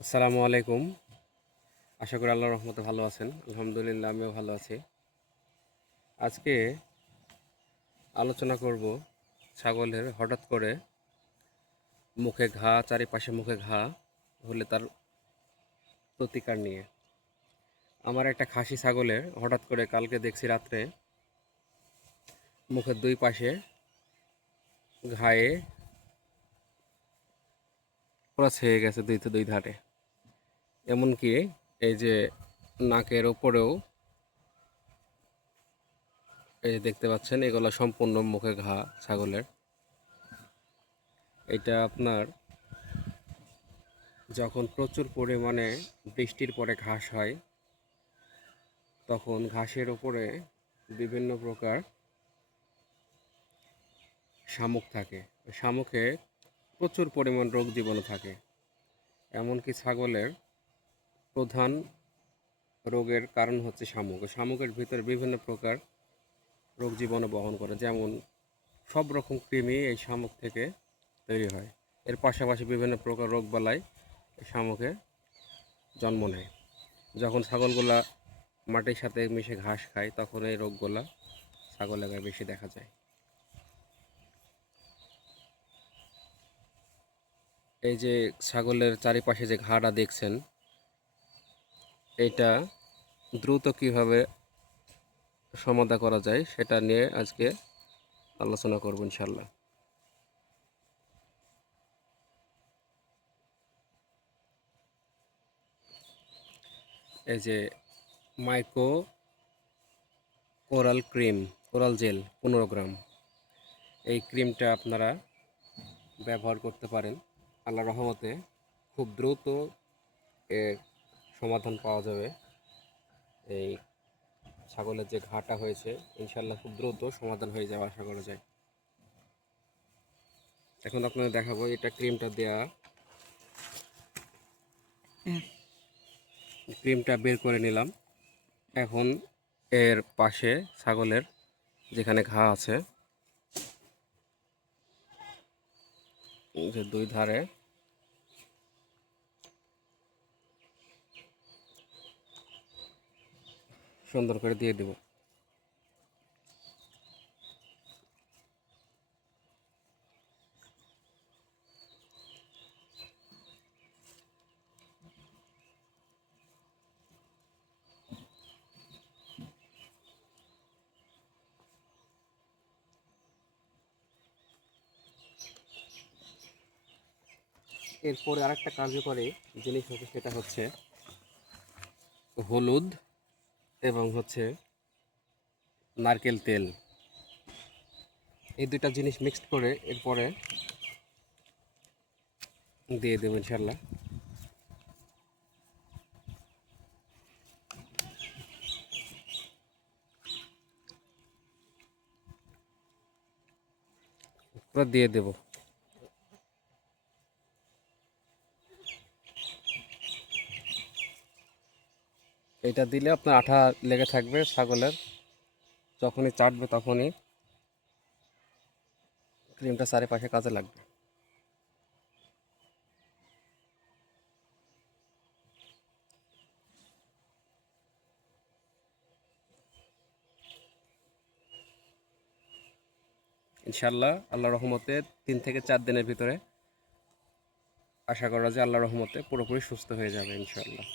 আসসালামু আলাইকুম। আশা করি আল্লাহর রহমতে ভালো আছেন। আলহামদুলিল্লাহ আমিও ভালো আছি। আজকে আলোচনা করব ছাগলের হঠাৎ করে মুখে ঘা, চারিপাশে মুখে ঘা হলে তার প্রতিকার নিয়ে। আমার একটা খাসি ছাগলের হঠাৎ করে কালকে দেখছি রাত্রে মুখের দুই পাশে ঘায়ে পুরো ছেয়ে গেছে দুই ধারে। এমনকি এই যে নাকের ওপরেও এই যে দেখতে পাচ্ছেন এগুলো সম্পূর্ণ মুখে ঘা ছাগলের। এটা আপনার যখন প্রচুর পরিমাণে বৃষ্টির পরে ঘাস হয় তখন ঘাসের ওপরে বিভিন্ন প্রকার শামুক থাকে। শামুকে প্রচুর পরিমাণ রোগ জীবাণু থাকে। এমনকি ছাগলের প্রধান রোগের কারণ হচ্ছে শামুক। শামুকের ভিতরে বিভিন্ন প্রকার রোগ জীবাণু বহন করে, যেমন সব রকম কৃমি এই শামুক থেকে তৈরি হয়। এর পাশাপাশি বিভিন্ন প্রকার রোগবালাই শামুকে জন্ম নেয়। যখন ছাগলগুলা মাটির সাথে মিশে ঘাস খায় তখন এই রোগগুলা ছাগলের গায়ে বেশি দেখা যায়। এই যে ছাগলের চারিপাশে যে ঘাটা দেখছেন, এটা দ্রুত কিভাবে সমাধা করা যায় সেটা নিয়ে আজকে আলোচনা করব ইনশাল্লাহ। এই যে মাইক্রো কোরাল জেল 15 গ্রাম, এই ক্রিমটা আপনারা ব্যবহার করতে পারেন। আল্লাহর রহমতে খুব দ্রুত এর সমাধান পাওয়া যাবে। এই ছাগলের যে ঘাটা হয়েছে ইনশাল্লাহ খুব দ্রুত সমাধান হয়ে যাবে আশা করা যায়। এখন আপনাদের দেখাবো এটা ক্রিমটা দেয়া। ক্রিমটা বের করে নিলাম। এখন এর পাশে ছাগলের যেখানে ঘা আছে যে দুই ধারে সুন্দর করে দিয়ে দেব। এরপরে আরেকটা কার্যকরী জিনিস হচ্ছে, সেটা হচ্ছে হলুদ এবং হচ্ছে নারকেল তেল। এই দুইটা জিনিস মিক্সড করে এরপরে দিয়ে দেবো ইনশাল্লাহ। পুরো দিয়ে দেব। এটা দিলে আপনার আঠা লেগে থাকবে ছাগলের, যখনই চাটবে তখনই ক্রিমটা চারিপাশে কাজে লাগবে। ইনশাল্লাহ আল্লাহ রহমতে 3 থেকে 4 দিনের ভিতরে আশা করা যায় আল্লাহ রহমতে পুরোপুরি সুস্থ হয়ে যাবে ইনশাল্লাহ।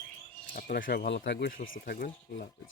আপনারা সবাই ভালো থাকবেন, সুস্থ থাকবেন। আল্লাহ হাফেজ।